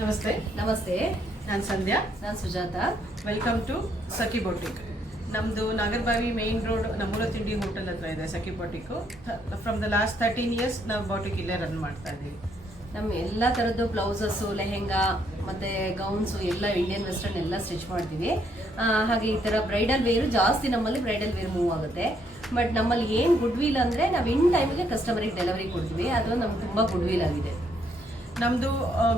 ನಮಸ್ತೆ. ನಮಸ್ತೆ. ನಾನು ಸಂಧ್ಯಾ. ನಾನು Sujata. Welcome to Sakhi boutique. ನಮ್ಮದು ನಾಗರಬಾವಿ ಮೇನ್ ರೋಡ್ ನಮ್ಮೂರ ತಿಂಡಿ ಹೋಟೆಲ್ ಹತ್ರ ಇದೆ Sakhi boutique. From the last 13 years ನಾವು ಬೊಟಿಕ್ ಇಲ್ಲೇ ರನ್ ಮಾಡ್ತಾ ಇದ್ದೀವಿ. ನಮ್ಮ ಎಲ್ಲ ಥರದ್ದು ಬ್ಲೌಸಸ್ಸು, ಲೆಹೆಂಗಾ ಮತ್ತು ಗೌನ್ಸು ಎಲ್ಲ ಇಂಡಿಯನ್ ವೆಸ್ಟರ್ನ್ ಎಲ್ಲ ಸ್ಟಿಚ್ ಮಾಡ್ತೀವಿ. ಹಾಗೆ ಈ ಥರ ಬ್ರೈಡಲ್ ವೇರು ಜಾಸ್ತಿ ನಮ್ಮಲ್ಲಿ ಬ್ರೈಡಲ್ ವೇರ್ ಮೂವ್ ಆಗುತ್ತೆ. ಬಟ್ ನಮ್ಮಲ್ಲಿ ಏನು ಗುಡ್ ವಿಲ್ ಅಂದರೆ ನಾವು ಇನ್ ಟೈಮಿಗೆ ಕಸ್ಟಮರಿಗೆ ಡೆಲಿವರಿ ಕೊಡ್ತೀವಿ. ಅದು ನಮ್ಗೆ ತುಂಬ ಗುಡ್ ವಿಲ್ ಆಗಿದೆ. ನಮ್ಮದು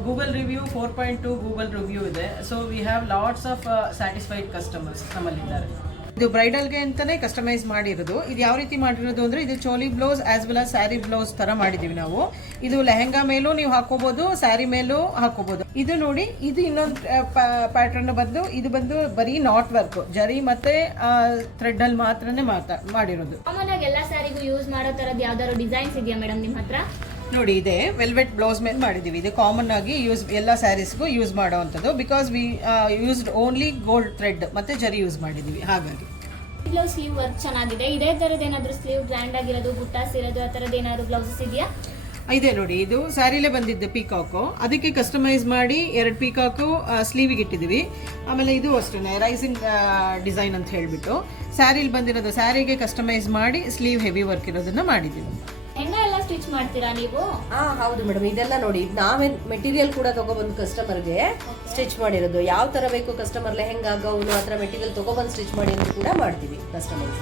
ಗೂಗಲ್ ರಿವ್ಯೂ 4.2 ಗೂಗಲ್ ರಿವ್ಯೂ ಇದೆ. So we have lots of satisfied customers ನಮ್ಮಲ್ಲಿದ್ದಾರೆ. ಇದು ಬ್ರೈಡಲ್ಗೆ ಅಂತಲೇ ಕಸ್ಟಮೈಸ್ ಮಾಡಿರೋದು. ಇದು ಯಾವ ರೀತಿ ಮಾಡಿರೋದು ಅಂದರೆ ಇದು choli blouse as well as sari blouse ಥರ ಮಾಡಿದ್ದೀವಿ ನಾವು. ಇದು ಲೆಹೆಂಗಾ ಮೇಲೂ ನೀವು ಹಾಕೋಬೋದು, ಸ್ಯಾರಿ ಮೇಲೂ ಹಾಕೋಬೋದು. ಇದು ನೋಡಿ, ಇದು ಇನ್ನೊಂದು ಪ್ಯಾಟರ್ನ್ ಬಂದು ಇದು ಬಂದು ಬರೀ ನಾಟ್ ವರ್ಕ್, ಜರಿ ಮತ್ತೆ ಥ್ರೆಡ್ಡಲ್ಲಿ ಮಾತ್ರನೇ ಮಾಡಿರೋದು. ಕಾಮನ್ ಆಗಿ ಎಲ್ಲ ಸ್ಯಾರಿಗೂ ಯೂಸ್ ಮಾಡೋ ಥರದ್ದು ಯಾವ್ದಾದ್ರು ಡಿಸೈನ್ಸ್ ಇದೆಯಾ ಮೇಡಮ್ ನಿಮ್ಮ ಹತ್ರ? ನೋಡಿ, ಇದೆ ವೆಲ್ವೆಟ್ ಬ್ಲೌಸ್ ಮೇಲೆ ಮಾಡಿದ್ದೀವಿ. ಇದು ಕಾಮನ್ ಆಗಿ ಎಲ್ಲ ಸ್ಯಾರೀಸ್ಗೂ ಯೂಸ್ ಮಾಡೋವಂಥದ್ದು. Because we used only gold thread ಮತ್ತೆ ಜರಿ ಯೂಸ್ ಮಾಡಿದ್ದೀವಿ. ಹಾಗಾಗಿ ಬ್ಲೌಸ್ ಸ್ಲೀವ್ ವರ್ಕ್ ಚೆನ್ನಾಗಿದೆ. ಇದೇ ಥರದ್ದು ಏನಾದರೂ ಸ್ಲೀವ್ ಗ್ರ್ಯಾಂಡ್ ಆಗಿರೋದು, ಬುಟ್ಟಾಸ್ ಇರೋದು, ಆ ಥರದ್ದು ಏನಾದರೂ ಬ್ಲೌಸಸ್ ಇದೆಯಾ? ಇದೆ ನೋಡಿ, ಇದು ಸ್ಯಾರಿಲೇ ಬಂದಿದ್ದು ಪೀಕಾಕು. ಅದಕ್ಕೆ ಕಸ್ಟಮೈಸ್ ಮಾಡಿ 2 ಪೀಕಾಕು ಸ್ಲೀವಿಗೆ ಇಟ್ಟಿದ್ದೀವಿ. ಆಮೇಲೆ ಇದು ಅಷ್ಟೇ ರೈಸಿಂಗ್ ಡಿಸೈನ್ ಅಂತ ಹೇಳಿಬಿಟ್ಟು ಸ್ಯಾರಿಲಿ ಬಂದಿರೋದು ಸ್ಯಾರಿಗೆ ಕಸ್ಟಮೈಸ್ ಮಾಡಿ ಸ್ಲೀವ್ ಹೆವಿ ವರ್ಕ್ ಇರೋದನ್ನ ಮಾಡಿದ್ದೀವಿ. ಹೆಂಗ ಎಲ್ಲ ಸ್ಟಿಚ್ ಮಾಡ್ತೀರಾ ನೀವು? ಹೌದು ಮೇಡಮ್, ಇದೆಲ್ಲ ನೋಡಿ ನಾವೇ ಮೆಟೀರಿಯಲ್ ಕೂಡ ತಗೊಬಂದು ಕಸ್ಟಮರ್ಗೆ ಸ್ಟಿಚ್ ಮಾಡಿರೋದು. ಯಾವ ತರ ಬೇಕು ಕಸ್ಟಮರ್ ಲೆಹೆಂಗಾ, ಗೌನು ಆ ಥರ ಮೆಟೀರಿಯಲ್ ತಗೊಬಂದು ಸ್ಟಿಚ್ ಮಾಡಿ ಅಂತ ಕೂಡ ಮಾಡ್ತೀವಿ ಕಸ್ಟಮರ್.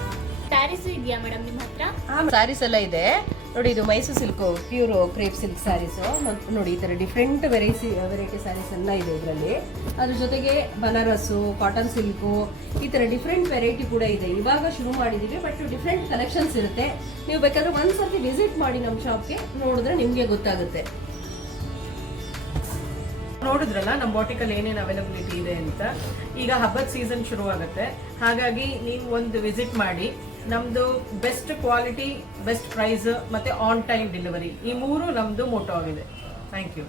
ಸ್ಯಾರೀಸ್ ಇದೆಯಾ ಮೇಡಮ್ ನಿಮ್ಮ ಹತ್ರ? ಸ್ಯಾರೀಸ್ ಎಲ್ಲ ಇದೆ ನೋಡಿ. ಇದು Mysore silk pure crepe silk sarees. ನೋಡಿ, ಈ ಥರ ಡಿಫ್ರೆಂಟ್ ವೆರೈಟಿ ಸ್ಯಾರೀಸ್ ಎಲ್ಲ ಇದೆ ಇದರಲ್ಲಿ. ಅದ್ರ ಜೊತೆಗೆ ಬನಾರಸ್ಸು, ಕಾಟನ್ ಸಿಲ್ಕು, ಈ ಥರ ಡಿಫ್ರೆಂಟ್ ವೆರೈಟಿ ಕೂಡ ಇದೆ. ಇವಾಗ ಶುರು ಮಾಡಿದ್ದೀವಿ, ಬಟ್ ಡಿಫ್ರೆಂಟ್ ಕಲೆಕ್ಷನ್ಸ್ ಇರುತ್ತೆ. ನೀವು ಬೇಕಾದ್ರೆ ಒಂದ್ಸರ್ತಿ ವಿಸಿಟ್ ಮಾಡಿ ನಮ್ಮ ಶಾಪ್ಗೆ, ನೋಡಿದ್ರೆ ನಿಮಗೆ ಗೊತ್ತಾಗುತ್ತೆ. ನೋಡಿದ್ರಲ್ಲ ನಮ್ಮ ಬಾಟಿಕಲ್ಲಿ ಏನೇನು ಅವೈಲಬಿಲಿಟಿ ಇದೆ ಅಂತ. ಈಗ ಹಬ್ಬದ ಸೀಸನ್ ಶುರು ಆಗುತ್ತೆ, ಹಾಗಾಗಿ ನೀವು ಒಂದು ವಿಸಿಟ್ ಮಾಡಿ. ನಮ್ಮದು ಬೆಸ್ಟ್ ಕ್ವಾಲಿಟಿ, ಬೆಸ್ಟ್ ಪ್ರೈಸ್ ಮತ್ತು ಆನ್ ಟೈಮ್ ಡೆಲಿವರಿ, ಈ 3 ನಮ್ಮದು ಮೋಟೋ ಆಗಿದೆ. Thank you.